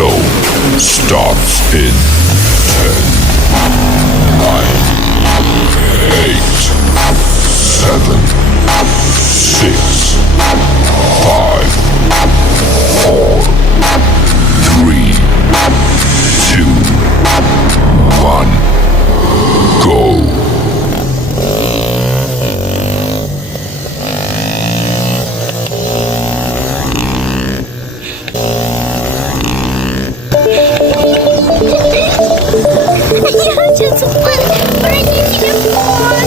show starts in 10, 9, 8, 7, 6, 5, 4, 3, 2, 1, go. Я хочу спать, пройди телефон.